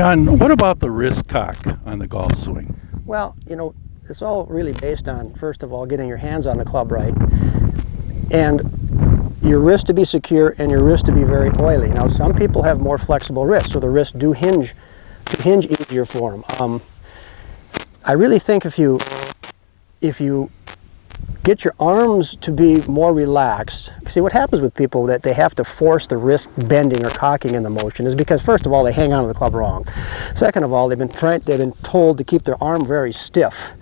John, what about the wrist cock on the golf swing? Well, it's all really based on, first of all, getting your hands on the club right, and your wrist to be secure and your wrist to be very oily. Now, some people have more flexible wrists, so the wrists do hinge easier for them. I really think if you get your arms to be more relaxed. See, what happens with people that they have to force the wrist bending or cocking in the motion is because, first of all, they hang on to the club wrong. Second of all, they've been told to keep their arm very stiff.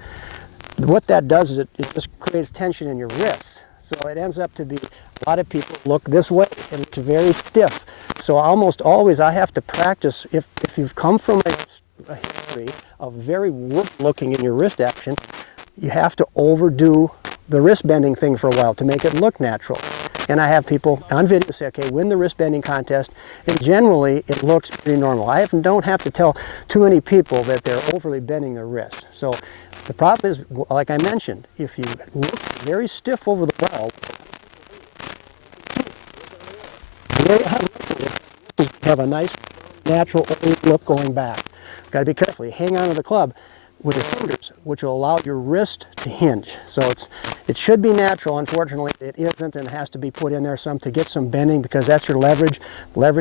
What that does is it just creates tension in your wrists. So it ends up to be, a lot of people look this way and it's very stiff. So almost always I have to practice, if you've come from a history of very wood looking in your wrist action, you have to overdo the wrist bending thing for a while to make it look natural. And I have people on video say, okay, win the wrist bending contest, and generally it looks pretty normal. I don't have to tell too many people that they're overly bending their wrist. So the problem is, like I mentioned, if you look very stiff over the ball, you have a nice natural look going back. Got to be careful. You hang on to the club with your fingers, which will allow your wrist to hinge. So it should be natural. Unfortunately, it isn't, and it has to be put in there some to get some bending, because that's your leverage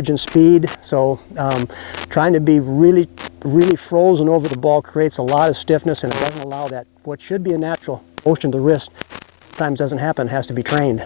and speed. So trying to be really, really frozen over the ball creates a lot of stiffness, and it doesn't allow that what should be a natural motion of the wrist. Sometimes doesn't happen. It has to be trained.